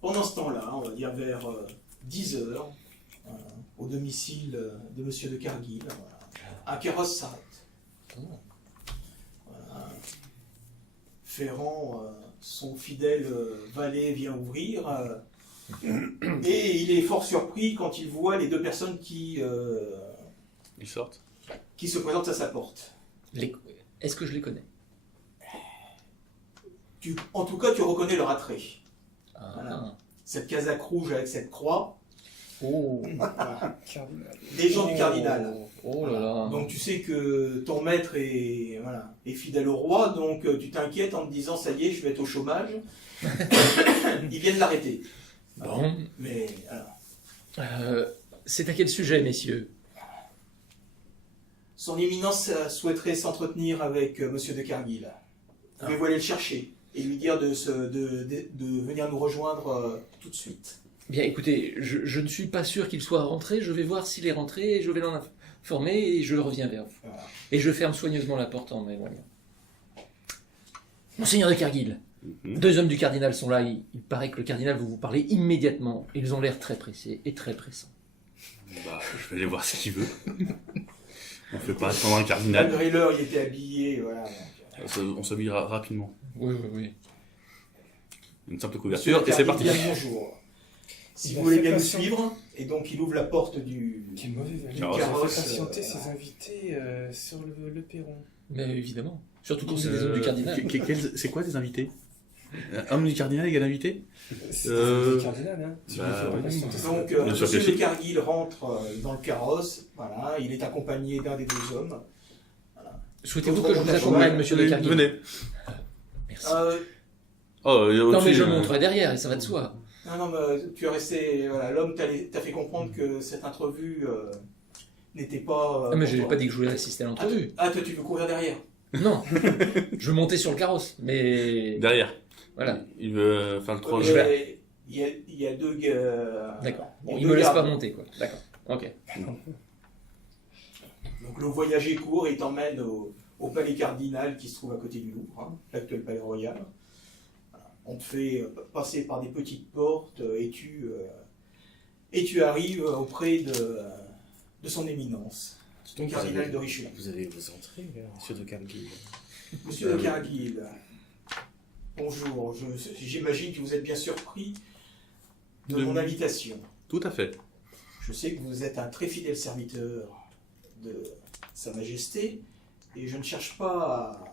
Pendant ce temps-là, on va dire vers 10 heures, au domicile de Monsieur de Cargill, voilà, un carrosse s'arrête. Voilà. Ferrand, son fidèle valet, vient ouvrir et il est fort surpris quand il voit les deux personnes qui sortent. Qui se présentent à sa porte. Est-ce que je les connais? En tout cas, tu reconnais leur attrait. Ah. Voilà. Cette casaque rouge avec cette croix. Oh. Voilà. Des gens du cardinal. Oh là là. Donc tu sais que ton maître est fidèle au roi, donc tu t'inquiètes en te disant ça y est, je vais être au chômage. Ils viennent l'arrêter. Bon. Mais c'est à quel sujet, messieurs? Son éminence souhaiterait s'entretenir avec Monsieur de Cargill. Vous pouvez aller le chercher et lui dire de venir nous rejoindre tout de suite. Bien, écoutez, je ne suis pas sûr qu'il soit rentré. Je vais voir s'il est rentré et je vais l'en informer et je reviens vers vous. Voilà. Et je ferme soigneusement la porte en m'éloignant. Monseigneur de Cargill, deux hommes du cardinal sont là. Il paraît que le cardinal veut vous parler immédiatement. Ils ont l'air très pressés et très pressants. Bah, je vais aller voir ce qu'il veut. On ne fait pas attendre un cardinal. Malgré l'heure, il était habillé, voilà. On s'habillera rapidement. Oui. Une simple couverture et c'est parti. Bonjour. Si vous voulez bien nous suivre, et donc il ouvre la porte du Quel mauvais valet. carrosse. Il a fait patienter ses invités sur le perron. Mais évidemment. Surtout quand c'est des hommes du cardinal. C'est quoi tes invités? Homme du cardinal égale invité? C'est le cardinal, hein. Tu lui bah, fais pas oui. patienter ses Donc, invités. Bien sûr que Monsieur si. de Cargill rentre dans le carrosse, voilà, il est accompagné d'un des deux hommes. Souhaitez-vous que je vous accompagne, monsieur de Cargill? Venez. Merci. Non, mais je le montrerai derrière et ça va de soi. Non, mais tu es resté. Voilà, l'homme t'a fait comprendre que cette entrevue n'était pas. Ah, mais pour je n'ai toi. pas dit que je voulais assister à l'entrevue. Ah, toi, tu veux courir derrière? Non, je veux monter sur le carrosse, mais Derrière. voilà. Il veut faire le 3 je jours. Il y a deux gars. D'accord. Bon, il y a il deux me laisse gardes. pas monter, quoi. D'accord. Ok. Donc le voyage est court et t'emmène au palais cardinal qui se trouve à côté du Louvre, hein, l'actuel palais royal. Voilà. On te fait passer par des petites portes et tu arrives auprès de son éminence, le cardinal de Richelieu. Vous avez vos entrées, monsieur de Cargill. Monsieur de Cargill, bonjour, j'imagine que vous êtes bien surpris de mon invitation. Tout à fait. Je sais que vous êtes un très fidèle serviteur de Sa Majesté et je ne cherche pas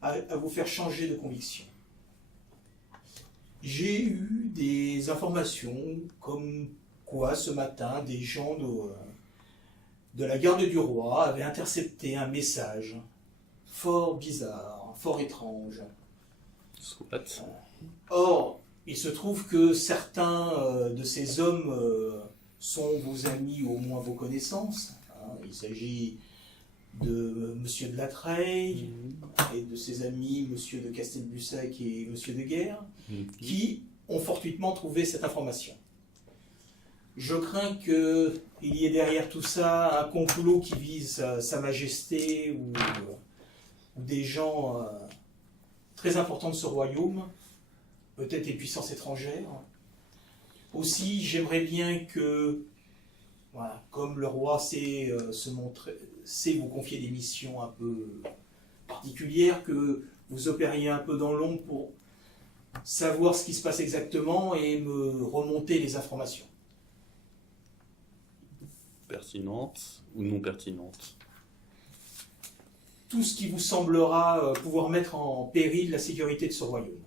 à vous faire changer de conviction. J'ai eu des informations comme quoi ce matin des gens de la garde du roi avaient intercepté un message fort bizarre, fort étrange. Soit. Or, il se trouve que certains de ces hommes sont vos amis ou au moins vos connaissances. Hein. Il s'agit de Monsieur de Latreille et de ses amis Monsieur de Castelbussac et Monsieur de Guerre, qui ont fortuitement trouvé cette information. Je crains qu'il y ait derrière tout ça un complot qui vise Sa Majesté ou des gens très importants de ce royaume, peut-être des puissances étrangères. Aussi, j'aimerais bien que, voilà, comme le roi sait vous confier des missions un peu particulières, que vous opériez un peu dans l'ombre pour savoir ce qui se passe exactement et me remonter les informations. Pertinente ou non pertinente? Tout ce qui vous semblera pouvoir mettre en péril la sécurité de ce royaume,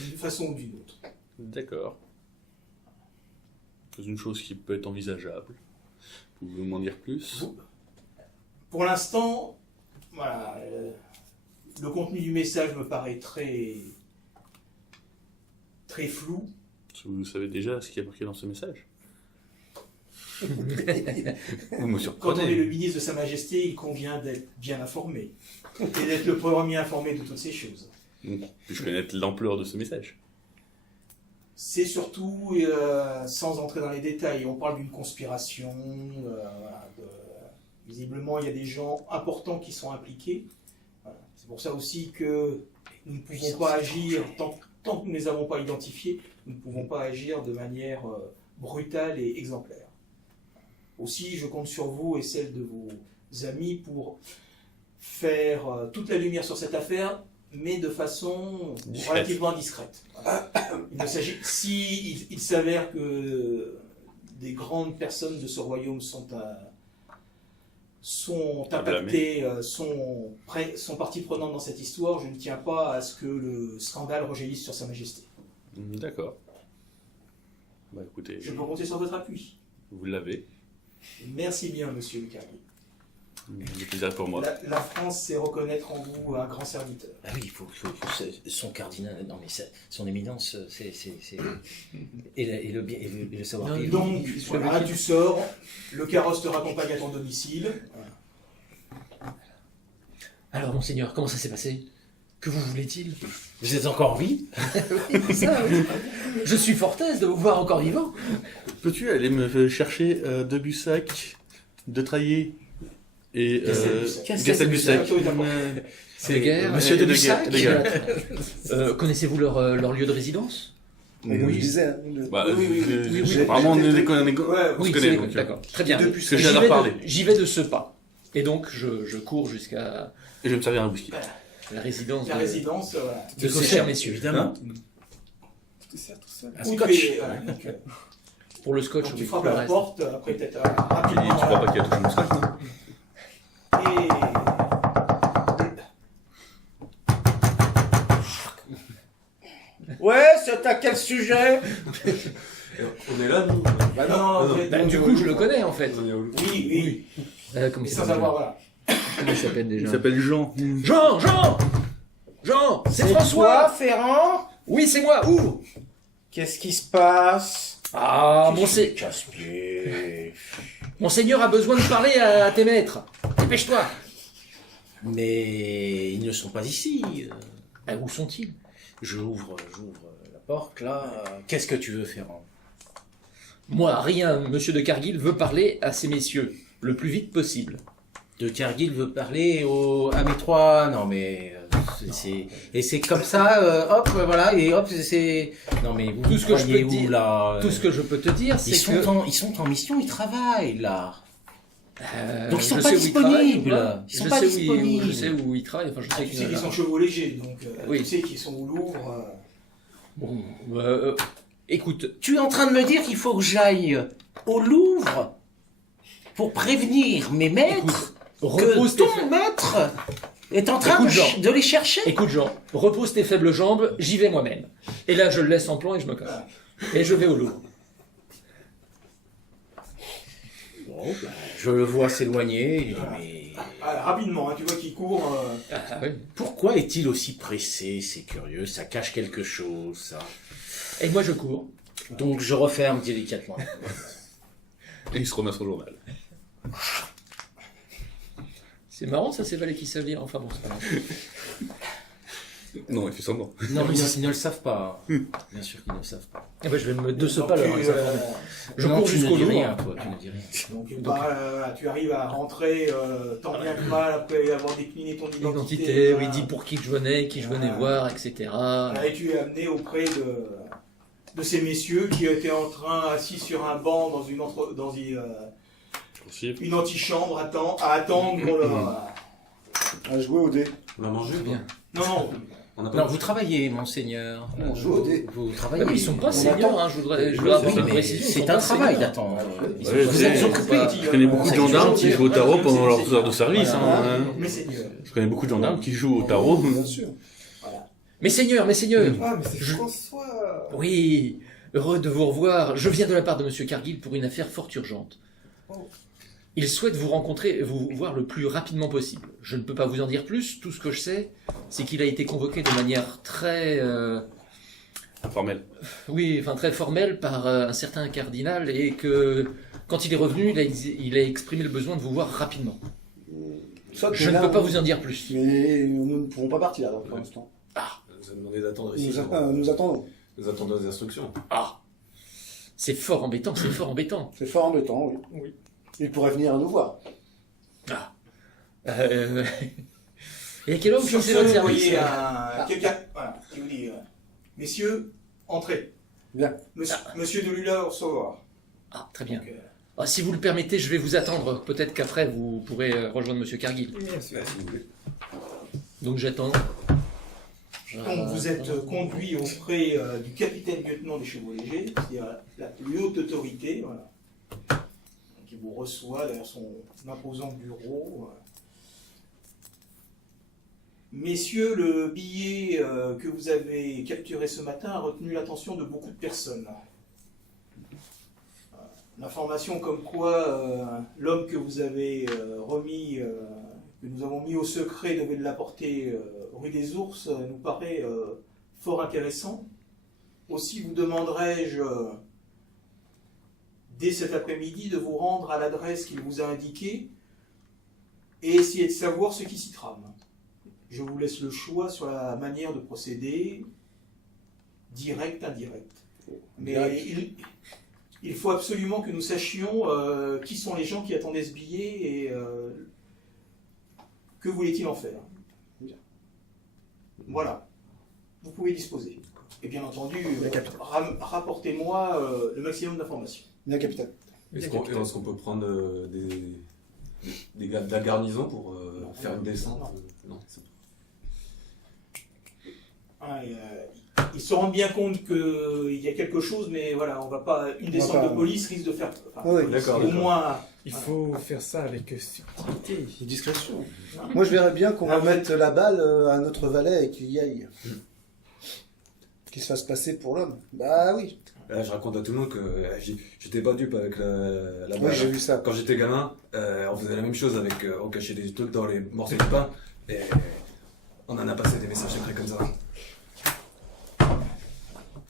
d'une façon ou d'une autre. D'accord. C'est une chose qui peut être envisageable. Pouvez-vous m'en dire plus? Pour l'instant, voilà, le contenu du message me paraît très flou. Vous savez déjà ce qui est marqué dans ce message? Vous me Quand on est surprenez. le ministre de Sa Majesté, il convient d'être bien informé et d'être le premier informé de toutes ces choses. Puis-je connaître l'ampleur de ce message? C'est surtout, sans entrer dans les détails, on parle d'une conspiration, voilà, visiblement il y a des gens importants qui sont impliqués. Voilà. C'est pour ça aussi que nous ne pouvons pas agir tant que nous ne les avons pas identifiés, nous ne pouvons pas agir de manière brutale et exemplaire. Aussi, je compte sur vous et celle de vos amis pour faire toute la lumière sur cette affaire, mais de façon relativement discrète. Voilà. Il ne s'agit, si il s'avère que des grandes personnes de ce royaume sont impactées, sont partie prenante dans cette histoire, je ne tiens pas à ce que le scandale rejaillisse sur Sa Majesté. D'accord. Bah écoutez, Je peux compter sur votre appui. vous l'avez. Merci bien, monsieur le Carrier. Le plaisir est pour moi. La France sait reconnaître en vous un grand serviteur. Ah oui, il faut son cardinal, non mais son éminence, et le savoir-vivre. Donc, voilà, tu sors, le carrosse te raccompagne à ton domicile. Alors, monseigneur, comment ça s'est passé? Que vous voulait-il? Vous êtes encore en vie? Oui, ça, oui. Je suis fort aise de vous voir encore vivant. Peux-tu aller me chercher de Bussac, de Traillé et Castel-Bussac. C'est guerre. Monsieur de Bussac. Connaissez-vous leur lieu de résidence? Oui, je disais. Bah, oui. apparemment, on se Oui, connaît. c'est Donc, d'accord. Très bien. Parce que j'ai à leur parler. J'y vais de ce pas. Et donc, je cours jusqu'à Et je vais me servir un whisky. la résidence La résidence, voilà. de ces chers messieurs. Évidemment. Tu te sers tout seul. Un Où scotch. tu es, voilà. Donc, Pour le scotch, donc tu oui, frappes pour à le la reste. porte, après peut-être Et rapidement. tu crois pas qu'il y a tout mon scotch, non? Et... Ouais, c'est à quel sujet? On est là, nous? Bah non, vous êtes- Bah, du coup, je le connais en fait. Oui. Comment il Sans s'appelle savoir, voilà. Comment il s'appelle déjà? Il s'appelle Jean. Jean, c'est François. Ferrand? Oui, c'est moi. Où? Qu'est-ce qui se passe? Ah, Casse-pied. Monseigneur a besoin de parler à tes maîtres. Dépêche-toi. Mais ils ne sont pas ici. Où sont-ils? J'ouvre la porte, là. Qu'est-ce que tu veux, Ferrand? Moi, rien. Monsieur de Cargill veut parler à ces messieurs le plus vite possible. De Cargill veut parler à mes trois... Non, mais... Et c'est comme ça, hop, voilà, et hop, c'est... Non, mais vous Tout ce que je peux croyez te où, dire- là Tout ce que je peux te dire, c'est ils que... sont en mission, ils travaillent, là. Donc ils sont je pas sais où disponibles. travaillent, Ils sont je pas sais disponibles. je sais où ils travaillent. Enfin, je sais Tu sais qu'ils sont chevaux légers, donc Oui. tu sais qu'ils sont au Louvre. Bon, écoute, Tu es en train de me dire qu'il faut que j'aille au Louvre pour prévenir mes maîtres repose que tes ton maître est en train Écoute, Jean. de les chercher. Écoute Jean, repose tes faibles jambes, j'y vais moi-même. Et là, je le laisse en plan et je me casse. Et je vais au Louvre. Bon, ben, je le vois s'éloigner, mais Rapidement, hein, tu vois qu'il court. Ah, oui. pourquoi est-il aussi pressé? C'est curieux, ça cache quelque chose, ça. Et moi, je cours. Donc je referme délicatement. Et il se remet sur le journal. C'est marrant, ça, ces valets qui savent lire. Enfin bon, c'est pas grave. Non, il fait semblant. Non, ils ne le savent pas. Bien sûr qu'ils ne le savent pas. Eh ben, je vais me de ce Donc, pas là. tu, Je Non, cours tu ne jusqu'au dis Louvre. rien, toi, tu ne dis rien. donc, tu arrives à rentrer tant bien que mal après avoir décliné ton identité. L'identité, oui, voilà. dit pour qui que je venais, qui je venais voir, etc. Voilà, et tu es amené auprès de ces messieurs qui étaient en train, assis sur un banc dans une Possible. une antichambre à attendre pour leur... À jouer au dé. On a mangé ou pas? Non, On a pas Non, vous travaillez, monseigneur. On joue au dé. Vous Ah, travaillez. mais ils sont pas On seniors, attend. hein, je voudrais Oui, avoir une mais précision. ils c'est sont un pas travail seniors. d'attendre. Ouais, Vous je êtes sais. occupé. Je connais beaucoup de gendarmes qui jouent au tarot pendant leurs heures de service. Voilà. Hein. mais seigneur. Je connais beaucoup de gendarmes qui jouent au tarot. Bien sûr. Messeigneurs, messeigneurs, Ah, mais c'est Je- François. oui, heureux de vous revoir. Je viens de la part de Monsieur Cargill pour une affaire fort urgente. Il souhaite vous rencontrer et vous voir le plus rapidement possible. Je ne peux pas vous en dire plus. Tout ce que je sais, c'est qu'il a été convoqué de manière très, Informel. oui, enfin très formelle par un certain cardinal et que quand il est revenu, il a exprimé le besoin de vous voir rapidement. Soit Je ne peux pas vous en dire plus. Mais nous ne pouvons pas partir là pour l'instant. Vous avez demandé d'attendre ici. Nous attendons. Nous attendons des instructions. Ah, c'est fort embêtant, c'est fort embêtant. C'est fort embêtant, oui. Il pourrait venir nous voir. Et à quel homme Sur c'est ce, votre vous service voyez quelqu'un voilà, qui vous dit Messieurs, entrez. Bien. Monsieur de Lula au recevoir. Ah, très bien. Donc, Ah, si vous le permettez, je vais vous attendre. Peut-être qu'après, vous pourrez rejoindre Monsieur Cargill. Bien sûr. Si vous voulez. Donc j'attends. donc vous êtes conduit auprès du capitaine-lieutenant des chevaux légers, c'est-à-dire la plus haute autorité, voilà, qui vous reçoit dans son imposant bureau. Messieurs, le billet que vous avez capturé ce matin a retenu l'attention de beaucoup de personnes. L'information comme quoi l'homme que vous avez remis, que nous avons mis au secret, devait l'apporter rue des Ours, nous paraît fort intéressant. Aussi vous demanderai-je, dès cet après-midi, de vous rendre à l'adresse qu'il vous a indiquée et essayer de savoir ce qui s'y trame. Je vous laisse le choix sur la manière de procéder, direct, indirect. Mais il faut absolument que nous sachions qui sont les gens qui attendaient ce billet et que voulait-il en faire. Voilà. Vous pouvez disposer. Et bien entendu, rapportez-moi le maximum d'informations. Bien, capitaine. Est-ce qu'on peut prendre des gars de la garnison pour faire une descente? Non. Ils se rendent bien compte qu'il y a quelque chose, mais voilà, on va pas. Une descente de police risque de faire. Oui, d'accord. Au moins. Il faut faire ça avec subtilité. Et discrétion. Moi, je verrais bien qu'on remette la balle à notre valet et qu'il y aille. Qu'il se fasse passer pour l'homme. Bah oui. Là, je raconte à tout le monde que j'étais pas dupe avec la Oui, balle. j'ai vu ça. Quand j'étais gamin, on faisait la même chose avec. On cachait des trucs dans les morceaux de pain et on en a passé des messages secrets comme ça.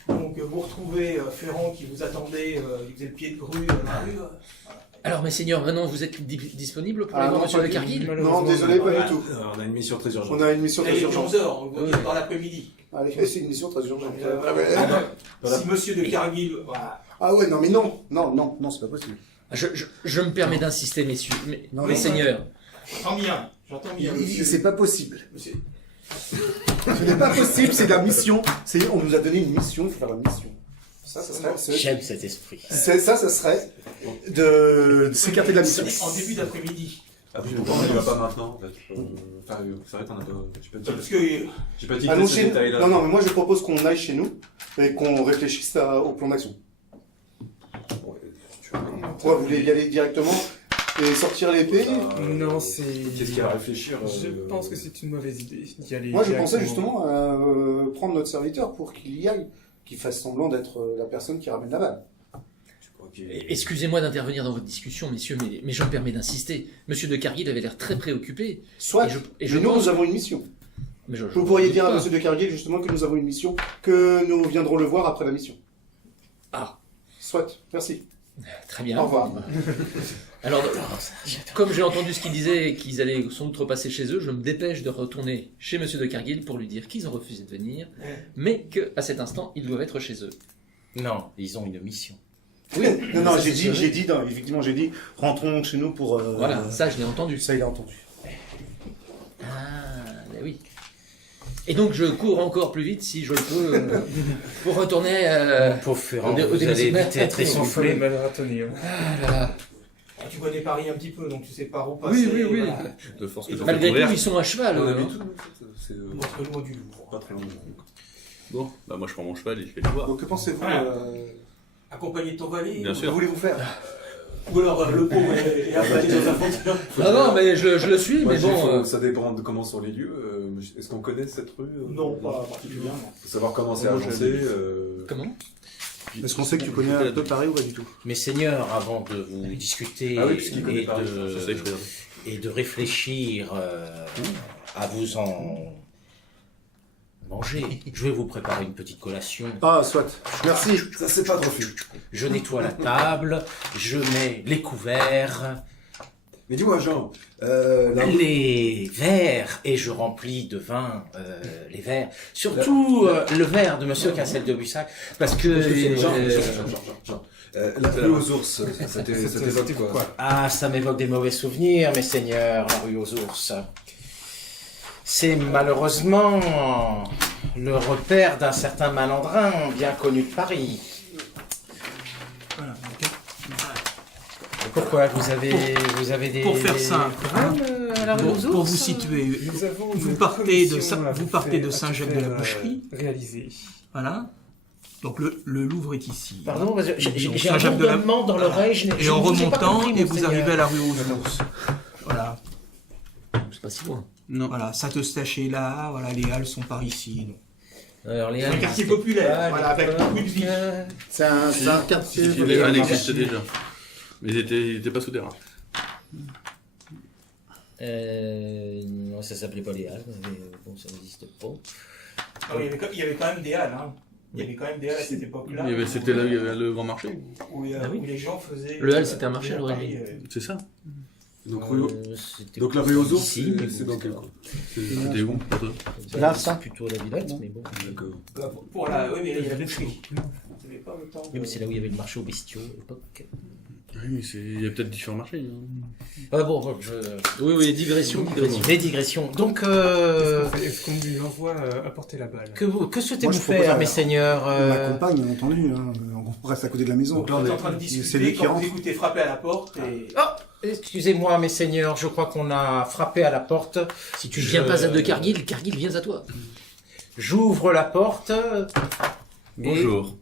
Donc vous retrouvez Ferrand qui vous attendait, il faisait le pied de grue dans la rue. Alors, mes seigneurs, maintenant vous êtes disponible pour aller voir Monsieur pas de du- Cargill? Non, désolé, pas du tout. On a une mission très urgente. On a une mission Il très est urgente. 11h, vous dites par l'après-midi. Allez, c'est une mission très urgente. Si Monsieur de Cargill. Voilà. Ah ouais, non, mais non, c'est pas possible. Je me permets d'insister, messieurs, Non, mes non. seigneurs. J'entends bien. Monsieur. C'est pas possible. Monsieur. Ce n'est pas possible, c'est la mission. On nous a donné une mission, il faut faire la mission. Ça serait. J'aime cet esprit. Ça serait de s'écarter de la mission. En début d'après-midi. Après, pourquoi on ne va pas maintenant en fait Enfin, c'est vrai, t'en as pas. Parce que. J'ai pas dit Allons ces chez nous. détails-là. Non, mais moi je propose qu'on aille chez nous et qu'on réfléchisse au plan d'action. Pourquoi vous voulez y aller directement et sortir l'épée? Non, c'est. Qu'est-ce qu'il y a à réfléchir Je pense que c'est une mauvaise idée d'y aller. Moi je pensais directement. justement à prendre notre serviteur pour qu'il y aille, qu'il fasse semblant d'être la personne qui ramène la balle. Excusez-moi d'intervenir dans votre discussion, messieurs, mais je me permets d'insister. Monsieur de Cargill avait l'air très préoccupé. Soit, Et je mais nous pense- avons une mission. Mais je Vous pourriez dire à pas. monsieur de Cargill justement que nous avons une mission, que nous viendrons le voir après la mission. Ah. Soit, merci. Très bien. Au revoir. Alors, comme j'ai entendu ce qu'ils disaient et qu'ils allaient sans doute repasser chez eux, je me dépêche de retourner chez Monsieur de Cargill pour lui dire qu'ils ont refusé de venir, mais qu'à cet instant, ils doivent être chez eux. Non, ils ont une mission. Oui, non, Ça, j'ai c'est dit, effectivement, j'ai dit, rentrons chez nous pour. Voilà, ça je l'ai entendu. Ça, il a entendu. Ah, ben oui. Et donc je cours encore plus vite si je le peux pour retourner. Pauvre Ferrand, au vous allez déménagement. vite être Il faut essoufflé. les marathonner. Hein. Ah là là. Tu connais Paris un petit peu, donc tu sais par où passer. Oui, oui, oui. Voilà. De force que Et je fais Malgré courir. tout, ils sont à cheval. On eux, habite hein. où en fait C'est Pas très loin du Louvre. pas très loin. Bon, bah moi je prends mon cheval et je vais le voir. Donc, que pensez-vous Voilà. Accompagné de ton valet. Bien Que sûr. voulez-vous faire? Ou alors le pauvre est avalé dans un fonctionnaire. Non, non, mais je le suis, mais bon. Ça dépend de comment sont les lieux. Est-ce qu'on connaît cette rue Non, pas particulièrement. Faut savoir comment c'est Moi, agencé. Comment? Est-ce qu'on sait que tu connais un peu Paris ou pas du tout? Mes seigneurs, avant de vous discuter Ah oui, puisqu'il connaît et, Paris, Je sais que je regarde. et de réfléchir à vous en manger, je vais vous préparer une petite collation. Ah, soit. Merci. Ça, c'est pas trop refus. Je nettoie la table, je mets les couverts, Mais dis-moi, Jean, la... les verres, et je remplis de vin les verres. Surtout le verre de Monsieur Cassel de Bussac, parce que... Jean, la rue aux ours, c'était quoi? Ah, ça m'évoque des mauvais souvenirs, mes seigneurs, la rue aux ours. C'est malheureusement le repère d'un certain malandrin bien connu de Paris. Voilà. Pourquoi vous avez des Pour faire simple, problèmes, à la rue aux Pour ours vous situer, Nous avons vous une partez de commission à vous vous partez de faire Saint-Jacques-de-la-Boucherie. Réalisée. Voilà. Donc le Louvre est ici. Pardon, parce que j'ai un Saint-Jacques-de-la- bourdonnement dans l'oreille. Et en remontant, et vous arrivez arrivez à la rue aux ours. Voilà. C'est pas si loin. Non. Voilà, Saint-Eustache est là, voilà, les halles sont par ici. Donc. Alors, les C'est un quartier populaire, voilà, avec beaucoup de vie. C'est un quartier. Les halles existaient déjà. Mais ils étaient pas souterrains. Non, ça s'appelait pas les Halles, mais bon, ça n'existe pas. Ah oui, il y avait quand même des halles, hein. Il y avait quand même des halles à cette époque-là. C'était là où il y avait le grand marché. Où les gens faisaient. Le hall, c'était un marché à l'origine. C'est ça. Donc, C'était donc la rue aux ours, ici, mais c'est bon, dans quel coin C'était où pour toi? Là, c'est ça. plutôt la Villette, mais bon. D'accord. Pour la. Oui, mais il y a la boucherie. Il y avait pas autant de- Oui, mais c'est là où il y avait le marché aux bestiaux à l'époque. Oui, mais il y a peut-être différents marchés. Hein. Bon, Oui, digression. Les digressions. Donc, Est-ce qu'on lui envoie apporter la balle? que souhaitez-vous Moi, je propose faire, à- mes seigneurs Ma compagne, bien entendu. Hein. On reste à côté de la maison. Donc là, On on est est en train de c'est discuter lui qui quand vous rentre. écoutez frapper à la porte et. Excusez-moi, mes seigneurs, je crois qu'on a frappé à la porte. Si tu viens pas de Cargill, Cargill vient à toi. J'ouvre la porte. Bonjour.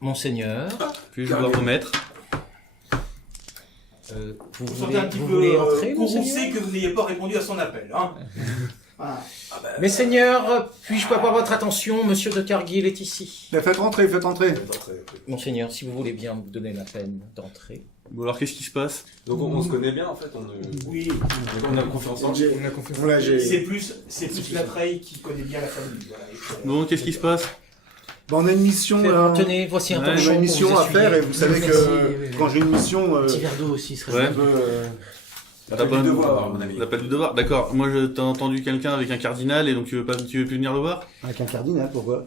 Monseigneur, Puis-je voir vos maîtres? vous Vous sentez un petit peu voulez entrer, courroucé monseigneur que vous n'ayez pas répondu à son appel. Hein. Voilà. Mes seigneurs, puis-je avoir votre attention? Monsieur de Cargill est ici. Mais faites rentrer, faites rentrer. Monseigneur, si vous voulez bien vous donner la peine d'entrer. Bon, alors qu'est-ce qui se passe? Donc on se connaît bien en fait. Oui, On a confiance en lui. On a confiance. Voilà, c'est plus la Treille qui connaît bien la famille. Voilà. Bon, qu'est-ce qui se passe? Bon, on a une mission. Tenez, voici un Ouais, on a torchon une pour mission vous à faire et essuyer. vous savez Merci, que quand j'ai une mission, Un petit verre d'eau aussi serait Ouais. je peux, T'as pas du devoir, mon ami. L'appel du devoir. D'accord. Moi, t'as entendu quelqu'un avec un cardinal et donc tu veux plus venir le voir? avec un cardinal, pourquoi?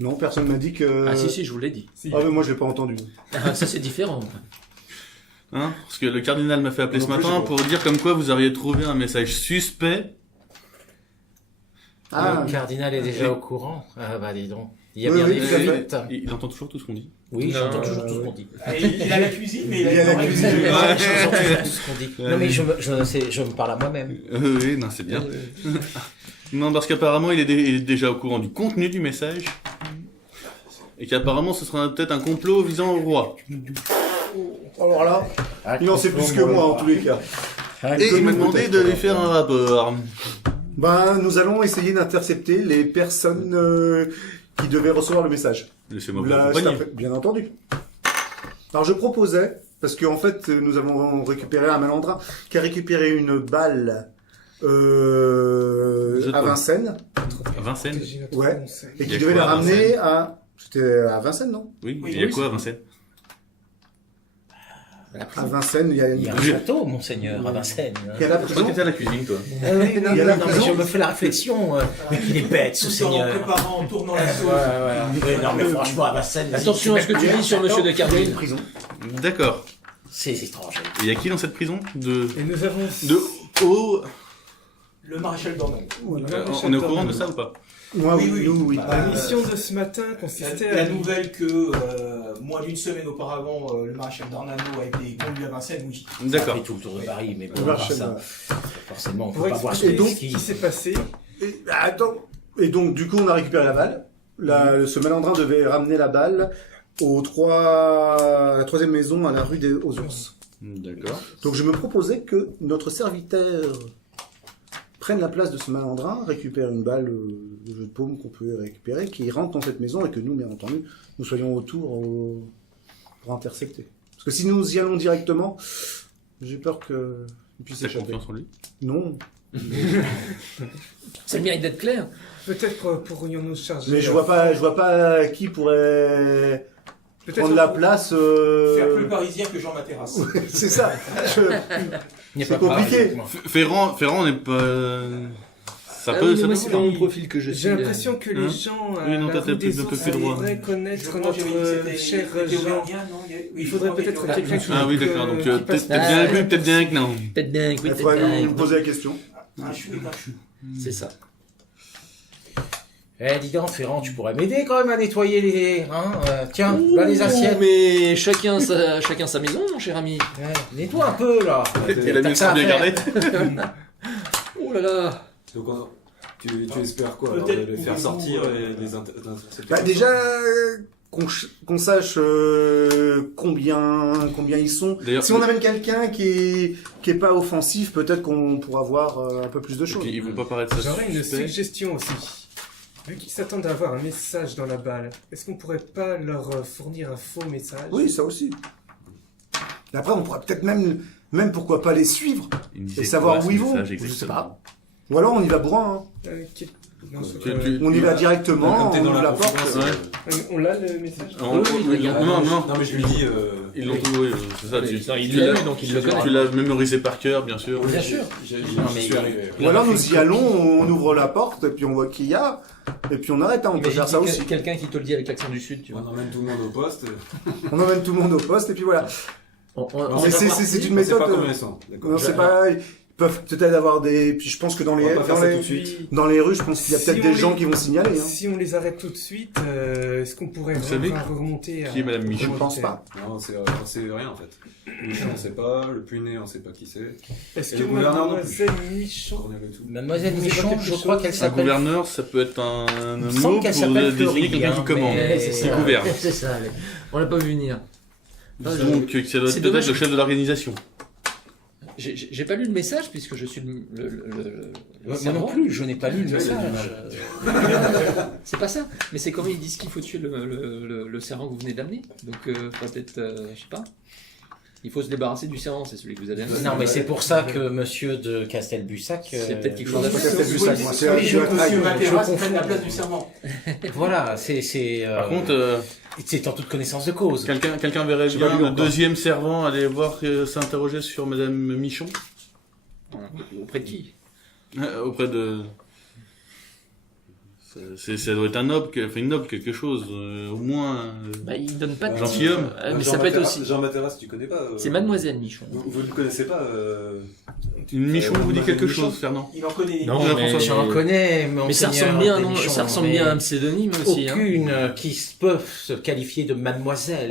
Non, personne m'a dit que. Ah si, je vous l'ai dit. Si. Ah, mais moi je l'ai pas entendu. Ah, ça c'est différent. Hein? Parce que le cardinal m'a fait appeler Non ce plus, matin j'ai pour dire comme quoi vous auriez trouvé un message suspect. Ah, Le cardinal est déjà au courant. Ah bah dis donc. Il y a Oui, bien oui, des tout à fait. fuites. Il entend toujours tout ce qu'on dit. Oui, Non, j'entends toujours tout ce qu'on dit. Et il est à la cuisine, mais Il est à la une oreille. cuisine. J'entends toujours tout ce qu'on dit. Non mais je me parle à moi-même. Oui, non, c'est bien. Non, parce qu'apparemment, il est déjà au courant du contenu du message. Et qu'apparemment, ce sera peut-être un complot visant au roi. alors là, il en sait plus que moi en tous les cas. Et il m'a demandé de lui faire un rapport. Ben, nous allons essayer d'intercepter les personnes qui devaient recevoir le message. Laissez-moi vous Là, accompagner. bien entendu. Alors je proposais, parce qu'en fait nous avons récupéré un malandrin qui a récupéré une balle à Vincennes, À Vincennes? Ouais. et Il y qui a devait quoi la à ramener à... C'était à Vincennes, non? Oui, Oui, il y a oui, quoi à Vincennes? À Vincennes, il y a Il y a un une... château, monseigneur, à Vincennes. Il y a la Je crois que prison. t'étais à la cuisine, toi. Ah oui, Il y a la non, mais prison. je me fais la réflexion. Mais il est bête, ce Tout en seigneur. préparant, en tournant la sauce. Oui, non mais franchement, à Vincennes... Attention à ce que tu dis sur monsieur de Il y a Cargill. une prison. D'accord. C'est étrange. Et il y a qui dans cette prison? Et nous avons. De haut. Le maréchal Dornan. On est au courant de ça ou pas? Moi, Oui, oui, oui. nous, oui. Bah, La mission de ce matin consistait La à. nouvelle que moins d'une semaine auparavant, le maréchal Dornano a été conduit à Vincennes, oui. Ça D'accord. fait tout le tour de Paris, mais bon, Le à part marché, ça, forcément, on Pour peut pas voir expliquer ce ce qui... qui s'est passé, Et donc, du coup, on a récupéré la balle. Ce malandrin devait ramener la balle à la troisième maison à la rue aux Ours. D'accord. Donc je me proposais que notre serviteur prenne la place de ce malandrin, récupère une balle de jeu de paume qu'on peut récupérer, qui rentre dans cette maison et que nous, bien entendu, nous soyons autour pour intercepter. Parce que si nous y allons directement, j'ai peur qu'il puisse T'as échapper. confiance en lui? Non, Ça le mérite d'être clair. peut-être pourrions-nous charger. mais je vois pas qui pourrait Peut-être prendre la place. Faire plus parisien que Jean Materrasse. C'est ça. Il n'y a C'est pas de compliqué. problème. Ferrand n'est pas. Ça Ah peut. oui, Ça moi peut c'est vous dans faire. mon profil que je suis. J'ai l'impression que les Hein gens à Oui, non, la toi, rue t'as des un peu Ours plus droit. devraient connaître Je crois que j'avais dit que notre c'était- cher c'était Jean. Aurélien, non, Il faudrait peut-être quelqu'un qui... Ah oui, d'accord. Donc qui peut-être passe- bien avec lui, peut-être bien avec non. Peut-être bien, oui, Il peut-être faudrait bien. nous poser la question. Un chou est un chou. C'est ça. Eh, dis donc, Ferrand, tu pourrais m'aider quand même à nettoyer les... tiens, là les assiettes. Mais chacun sa maison, mon cher ami. Nettoie un peu, là. Et la T'as mienne ça à sera bien faire. gardée. Oh là là. Donc, tu espères quoi alors, Peut-être de les faire pouvez-vous, sortir et les intercepter? Bah, déjà, qu'on sache combien ils sont. D'ailleurs, Si on amène quelqu'un qui est pas offensif, peut-être qu'on pourra voir un peu plus de et choses. puis, ils vont pas paraître ça J'aurais une suspect. suggestion aussi. Vu qu'ils s'attendent à avoir un message dans la balle, est-ce qu'on pourrait pas leur fournir un faux message? Oui, ça aussi. Et après, on pourra peut-être même pourquoi pas les suivre. Ils me disaient Et savoir quoi, ce où ils vont, message, je sais exactement. Ou alors on y va bourrin. Hein. Non, c'est Tu- pas- tu- On y va directement, Comme t'es on dans ouvre la la porte. confidence, Ouais. On l'a le message? Non, non. Non, mais je lui dis. Ils l'ont tout, oui, c'est ça. Non, il l'a lu, donc il le connaît. Tu l'as mémorisé par cœur, bien sûr. Bien sûr. Non, mais- Je suis arrivé. Ou alors nous y allons, on ouvre la porte, et puis on voit qui y a, et puis on arrête, hein, on peut faire ça aussi. Quelqu'un qui te le dit avec l'accent du sud, tu vois. On emmène tout le monde au poste. On emmène tout le monde au poste, et puis voilà. C'est une On sait méthode. pas combien ils sont. D'accord. Non, c'est pas. Ils peuvent peut-être avoir des. Puis je pense que dans On va pas faire ça tout de Puis, suite. dans les rues, je pense qu'il y a Si peut-être on des les- gens qui vont signaler. Hein. Si on les arrête tout de suite, est-ce qu'on pourrait Vous savez remonter à... qui est Madame Michon? Je pense pas. Non, on sait rien en fait. Michon, on sait pas. Le Puiné, on sait pas qui c'est. Est-ce Et que le gouverneur non Mademoiselle Michon... Cornel et tout. Mademoiselle Vous Michon, évoquez je quelque crois chose qu'elle Un s'appelle... gouverneur, ça peut être un Il me mot semble pour qu'elle s'appelle désigner Fleury, quelqu'un qui hein, commande, mais- qui gouverne. C'est ça, allez. On l'a pas vu venir. Donc, ça doit C'est être peut-être dommage. le chef de l'organisation. J'ai pas lu le message puisque je suis le Moi servant. non plus, je n'ai pas lu le Il a du message. C'est pas ça. Mais c'est comment ils disent qu'il faut tuer le servant que vous venez d'amener. Donc peut-être, je sais pas. Il faut se débarrasser du servant, c'est celui que vous avez amené. Non, mais c'est pour ça que monsieur de Castelbussac... C'est peut-être quelque Non, chose c'est pas Castelbussac, moi, c'est Oui, je Monsieur confonds. Hague. Je confonds. prenne la place du serment. Voilà, c'est... Par contre, c'est en toute connaissance de cause. quelqu'un verrait J'ai pas bien lu le encore. deuxième servant aller voir s'interroger sur Madame Michon Auprès de qui? auprès de. Ça doit être un noble, enfin une noble quelque chose, au moins. Bah, il donne pas de Gentilhomme. Mais ça peut être aussi. Jean Materas, tu connais pas C'est Mademoiselle Michon. Vous ne connaissez pas Une Michon vous dit quelque Michon. chose, Fernand? Il en connaît. Non, Jean mais- François. J'en connais, Mais ça monseigneur ressemble bien, des non, Michons, ça ressemble mais bien à un pseudonyme aussi. Hein. aucune qui peut se qualifier de mademoiselle.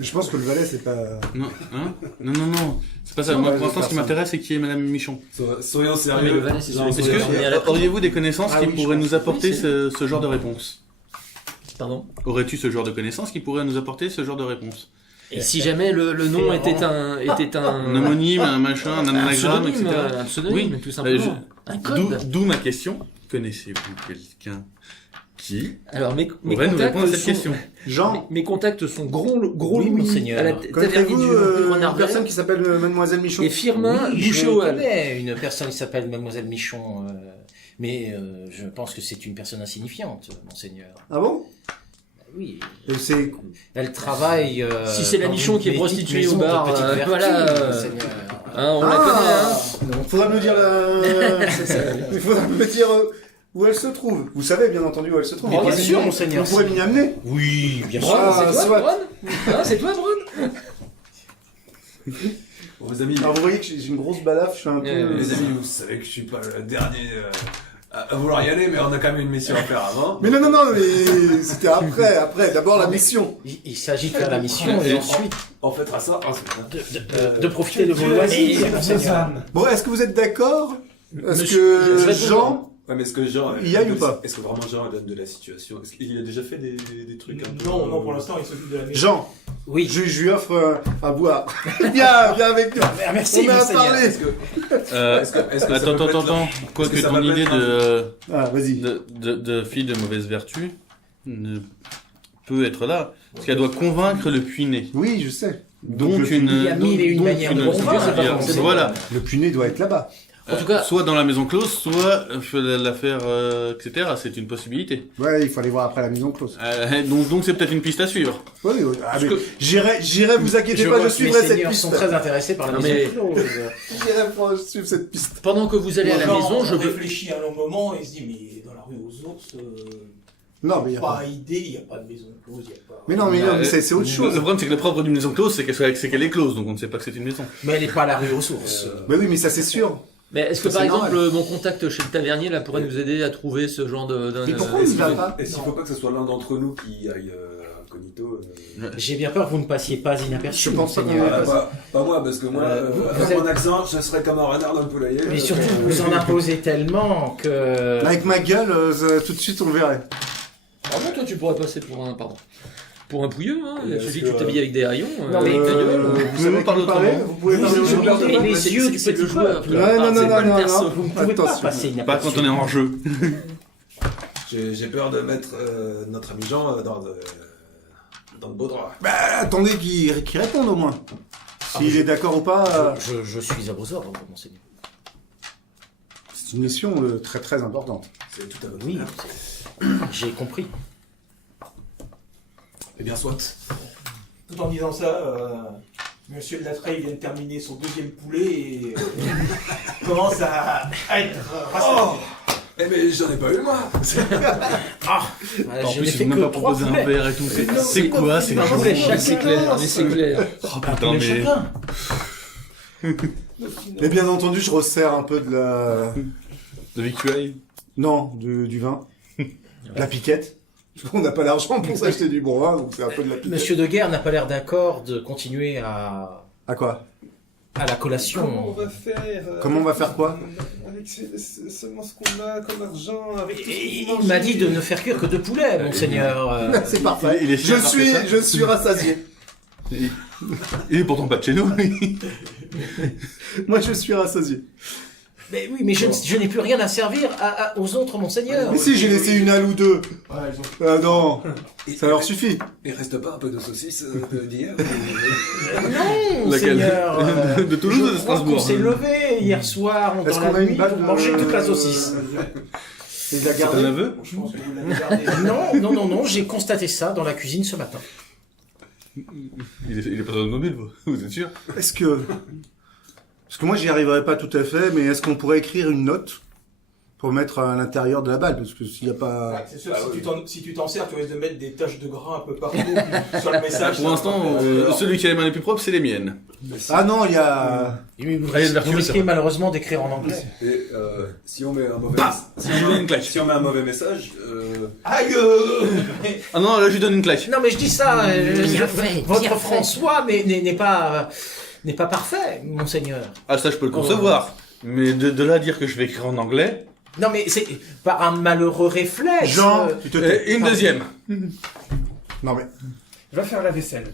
Je pense que le valet, c'est pas. Non, hein? Non. C'est pas ça. Non, Moi, ouais, pour l'instant, ce qui personne. m'intéresse, c'est qui est Madame Michon. Soyons Mais sérieux. le valet, c'est celui Est-ce qui est à la que auriez-vous des connaissances Ah qui oui, je pourraient pense. nous apporter Oui, c'est- ce genre de réponse? Pardon. Aurais-tu ce genre de connaissances qui pourraient nous apporter ce genre de réponse? Et si jamais le nom était un Un homonyme, un machin, un anagramme, etc. Un pseudonyme, Oui. tout simplement. Un code. D'où ma question. Connaissez-vous quelqu'un qui Alors mes pourrait nous répondre à cette sont, question? Jean, mes contacts sont gros Oui, Louis monseigneur. à la taverne connaissez-vous du Renard une personne Vert qui s'appelle Mademoiselle Michon? et Firmin Oui, je Boucher-Hall. connais une personne qui s'appelle mademoiselle Michon, mais je pense que c'est une personne insignifiante, monseigneur. Ah bon? Oui, Et c'est. elle travaille... Si c'est la dans Michon une qui est petite prostituée maison au bar, de petite vertu, voilà, monseigneur. Hein, on la connaît. Hein. Faudra me dire Il faudra me dire où elle se trouve. Vous savez, bien entendu, où elle se trouve. Mais bien Vous sûr, pourrez- monseigneur. Vous pourrez m'y amener. Oui, bien sûr. Bron, Ah, c'est toi, soit. Bron Hein, c'est toi, Bron Bon, les amis, Alors vous voyez que j'ai une grosse balafre, je suis un peu. les amis, vous savez que je suis pas le dernier à vouloir y aller, mais on a quand même une mission à faire avant. Mais non, mais c'était après. D'abord la mission. Il s'agit de faire la mission et ensuite On fêtera ça ensuite. de profiter de vos loisirs, monseigneur. Bon, est-ce que vous êtes d'accord? Est-ce Monsieur, que je vais Jean. Ouais, mais est-ce que Jean... Il y aille ou pas? Est-ce que vraiment Jean donne de la situation? Est-ce qu'il a déjà fait des trucs un peu... Non, pour l'instant, il s'occupe de la maison. Jean, Oui. je lui offre à boire. viens avec nous. Merci, On a à monseigneur. parler. Est-ce que ça Attends, peut être- attends. Quoi est-ce que que ça ton va pas idée être Ah, vas-y. de fille de mauvaise vertu ne peut être là, parce qu'elle doit convaincre le puiné. Oui, je sais. Donc le une. Il y a mille et une donc manières de une- convaincre, c'est pas c'est-à-dire, forcément- voilà. Le puné doit être là-bas. En tout cas- Soit dans la maison close, soit la faire, etc. C'est une possibilité. Ouais, il faut aller voir après la maison close. Donc c'est peut-être une piste à suivre. Oui, oui. Ah, mais que- j'irai, vous inquiétez pas, vois je que suivrai les cette seigneurs piste. sont très intéressés par la Non, maison mais- close. J'irai suivre cette piste. Pendant que vous allez à la Jean maison, je peux. réfléchit un long moment et se dit, mais dans la rue aux ours, Non, mais il y a pas. pas idée, il n'y a pas de maison close, il n'y a pas... Mais non, mais c'est autre Le chose. problème, c'est que le propre d'une maison close, c'est qu'elle est close, donc on ne sait pas que c'est une maison. Mais elle n'est pas à la rue aux sources. Mais oui, mais ça c'est sûr. Mais est-ce que Ça, par c'est exemple normal. mon contact chez le tavernier là pourrait nous aider à trouver ce genre de Mais pourquoi Et il s'il va faut- pas et s'il faut pas que ce soit l'un d'entre nous qui aille incognito. J'ai bien peur que vous ne passiez pas inaperçu. Je pense pas qu'on monseigneur. va- Pas moi, parce que moi, vous avec êtes- mon accent, je serais comme un renard dans le poulailler. Mais surtout, vous en imposez tellement que... Avec ma gueule, tout de suite on le verrait. Ah bon, toi tu pourrais passer pour un pouilleux, hein. Il Et suffit est-ce que tu que- t'habilles avec des rayons. Non, mais- ta gueule. Vous savez parler qui parler autrement. Vous pouvez parler Vous autrement. ouvrez les C'est- yeux c'est- du c'est petit le joueur. peuple. Ouais, non, non, c'est pas le non, perso. non. Vous ne pouvez pas Attention. passer Pas inaperçu. quand on est en jeu. J'ai peur de mettre notre ami Jean dans le beau drap. Bah, attendez qu'il réponde au moins. S'il est d'accord ou pas, Je suis à vos ordres, monseigneur. c'est une mission très très importante. C'est tout à votre Oui, honneur. j'ai compris. Eh bien, soit. Tout en disant ça, Monsieur de la Treille vient de terminer son deuxième poulet et commence à être rassasié. Eh mais j'en ai pas eu, moi. En je plus, n'ai ils fait m'ont même que pas 3 proposé un poulets. verre et tout. C'est non, quoi? C'est non, chaud. poulet Mais chacun. c'est clair, mais c'est clair. Oh Un putain, poulet mais. chacun. Et bien entendu, je resserre un peu de la... De victuailles. Non, du vin. La piquette. On n'a pas l'argent pour s'acheter du bon vin, donc c'est un peu de la piquette. Monsieur de Guerre n'a pas l'air d'accord de continuer à À quoi la collation. Comment on va faire Comment on va faire quoi Avec seulement ce qu'on a comme argent, avec tout ce Et qu'on il m'a mange. dit de ne faire cuire que 2 poulets, monseigneur. C'est parfait. Il est fier d'avoir fait ça. Je suis rassasié. Il est pourtant pas de chez nous. Moi, je suis rassasié. Mais oui, mais je n'ai plus rien à servir aux autres, monseigneur. Mais si, j'ai laissé une halle ou deux. Ouais, ils ont- Ah non, Et- ça leur suffit. Il reste pas un peu de saucisse d'hier Non, Laquelle monseigneur. De Toulouse ou de Je crois qu'on Strasbourg? s'est levé hier soir, Est-ce dans qu'on la a une nuit, balle pour de... manger toute la saucisse. Et la C'est un garder. aveu? Je pense que vous l'avez gardé. Non, j'ai constaté ça dans la cuisine ce matin. Il est pas dans le mobile, vous êtes sûr? Est-ce que... Parce que moi, j'y arriverai pas tout à fait, mais est-ce qu'on pourrait écrire une note pour mettre à l'intérieur de la balle? Parce que s'il n'y a Ouais, pas... c'est sûr, si tu t'en sers, tu risques de mettre des taches de gras un peu partout sur le message. Pour l'instant, celui qui a les mains les plus propres, c'est les miennes. Ah non, il y a... Et vous Allez, vous risquez malheureusement d'écrire en anglais. Et si on met un mauvais Bah si Je lui donne une claque. si on met un mauvais message, Aïe Ah non, là, je lui donne une claque. Non, mais je dis ça. Bien fait, votre bien fait. François n'est pas parfait, monseigneur. Ah, ça, je peux le concevoir. Mais de là à dire que je vais écrire en anglais. Non, mais c'est par un malheureux réflexe. Jean, tu te tais. Une deuxième. Non mais... Va faire la vaisselle.